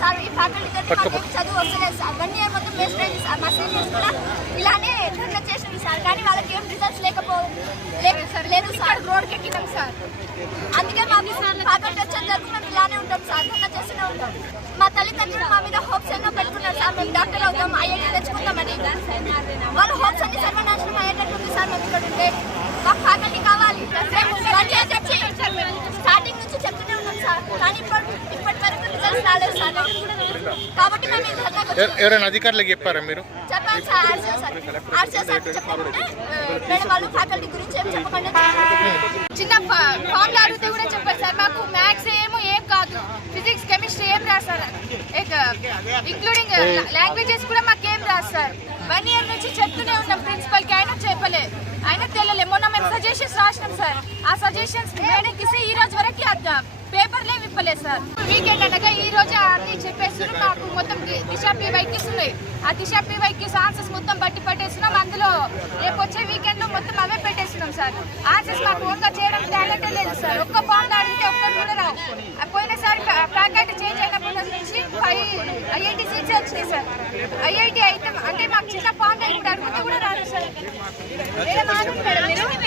Sir ఈ faculty చదువు వస్తలేదు సార్. వన్ ఇయర్ మొత్తం వేస్ట్ అయింది సార్ మా సీనియర్స్ కూడా. ఇలానే ధర్నా చేసింది సార్. కానీ వాళ్ళకి ఏం రిజల్ట్స్ లేకపో లేదు సార్. లేదు సార్. రోడ్కి ఎక్కినాం సార్. అందుకే మాకు ఫ్యాకల్టీ వచ్చేంత వరకు మేము ఇలానే ఉంటాం సార్. ధర్నా చేస్తూనే ఉంటాం. మా తల్లిదండ్రులు మా మీద హోప్స్ ఎన్నో పెట్టుకున్నారు సార్. మేము డాక్టర్ అవుతాం ఐఐటీ తెచ్చుకుంటామని వాళ్ళ హోప్స్ అన్ని సర్వనాశనం అయ్యేటట్టుంది సార్ మేము ఇక్కడ ఉంటే. మాకు ఫ్యాకల్టీ కావాలి. స్టార్టింగ్ నుంచి చెప్తూనే ఉన్నాం సార్. కానీ ఇప్పటి ఇప్పటి వరకు ఎవరైనా అధికారులకు చెప్పారా మీరు? చెప్పకుండా చిన్న ఫామ్లు అడిగితే కూడా చెప్పారు సార్. మాకు మ్యాథ్స్ ఏమో ఏం కాదు. ఫిజిక్స్ కెమిస్ట్రీ ఏం రాదు సార్. ఇంక్లూడింగ్ లాంగ్వేజెస్ కూడా మాకు సార్. వన్ ఇయర్ నుంచి చెప్తూనే ఉన్నాం ప్రిన్సిపల్కి. ఆయన ఎవరికి తెలియలేదు తెలియలే మొన్న మేము సజెషన్స్ రాసినాం సార్ ఆ సజెషన్స్ మేడం ఇస్తే ఈ రోజు వరకు పేపర్లే విప్పలేదు సార్ వీకెండ్ అనగా ఈ రోజు అన్ని చెప్పేస్తున్నాం. మాకు మొత్తం దిశ పీవైకిస్ ఉన్నాయి ఆ దిశ పీవైకిస్ ఆన్సర్స్ మొత్తం బట్టి పట్టేస్తున్నాం. అందులో రేపు వచ్చే వీకెండ్లో మొత్తం అవే పెట్టేస్తున్నాం సార్ ఆన్సర్స్ మాకు ఓన్గా చేయడం టాలెంటే లేదు సార్ ఒక్క ఫామ్ అడిగితే ఒక్క కూడా రావు. పోయినసారి ప్యాకెట్ చేంజ్ అయినప్పటి నుంచి ఐఐటి సీట్స్ వచ్చినాయి సార్ ఐఐటి అయితే అంటే మాకు చిన్న మాకు.